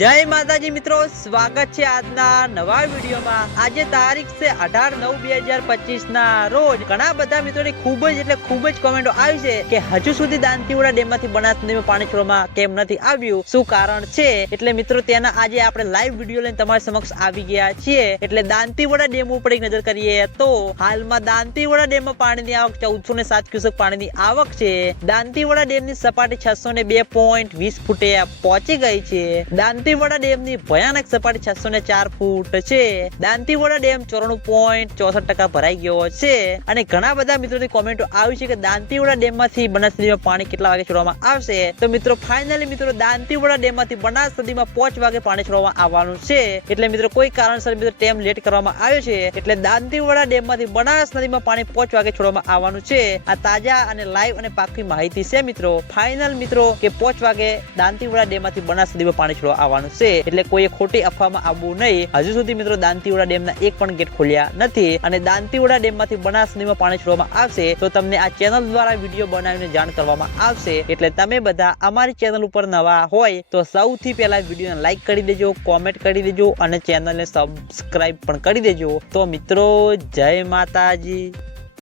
જય માતાજી મિત્રો, સ્વાગત છે આજના નવા વિડીયોમાં. આજે તારીખ છે અઢાર નવ બે હજાર પચીસ ના રોજ ઘણા બધા મિત્રોની ખૂબ જ એટલે ખૂબ જ કોમેન્ટો આવી છે કે હજુ સુધી દાંતીવાડા ડેમમાંથી બનાસ પાણી છોડવામાં કેમ નથી આવ્યું? શું કારણ છે? એટલે મિત્રો તેના આજે આપણે લાઈવ વીડિયો લઈને તમારી સમક્ષ આવી ગયા છીએ. એટલે દાંતીવાડા ડેમ ઉપર એક નજર કરીએ તો હાલમાં દાંતીવાડા ડેમમાં પાણીની આવક ચૌદસો ને સાત ક્યુસેક પાણીની આવક છે. દાંતીવાડા ડેમની સપાટી છસો ને બે પોઈન્ટ વીસ ફૂટે પહોંચી ગઈ છે. દાંતીવાડા ડેમની ભયાનક સપાટી છસો ને ચાર ફૂટ છે. દાંતીવાડા ડેમ ચોરાણું પોઈન્ટ ચોસઠ ટકા ભરાઈ ગયો છે અને ઘણા બધા મિત્રોની કોમેન્ટો આવી છે કે દાંતીવાડા ડેમમાંથી બનાસ નદીમાં પાણી કેટલા વાગે છોડવામાં આવશે? તો મિત્રો ફાઇનલી મિત્રો, દાંતીવાડા ડેમમાંથી બનાસ નદીમાં પાંચ વાગે પાણી છોડવામાં આવવાનું છે. એટલે મિત્રો, કોઈ કારણસર મિત્રો ટેમ લેટ કરવામાં આવ્યો છે. એટલે દાંતીવાડા ડેમમાંથી બનાસ નદીમાં પાણી પાંચ વાગે છોડવામાં આવવાનું છે. આ તાજા અને લાઈવ અને પાકી માહિતી છે મિત્રો. ફાઇનલ મિત્રો, કે પાંચ વાગે દાંતીવાડા ડેમમાંથી બનાસ નદીમાં પાણી છોડવા આવવાનું છે, એટલે કોઈએ ખોટી અફવામાં આવવું નહીં. હજુ સુધી મિત્રો દાંતીવાડા ડેમના એક પણ ગેટ ખોલ્યા નથી અને દાંતીવાડા ડેમમાંથી બનાસ નદીમાં પાણી છોડવામાં આવશે, તો તમને આ ચેનલ દ્વારા વીડિયો બનાવીને જાણ કરવામાં આવશે. એટલે તમે બધા અમારી ચેનલ ઉપર નવા હોય, તો સૌથી પહેલા વિડીયોને લાઈક કરી દેજો, કોમેન્ટ કરી દેજો અને ચેનલને સબસ્ક્રાઈબ પણ કરી દેજો. તો મિત્રો, જય માતાજી.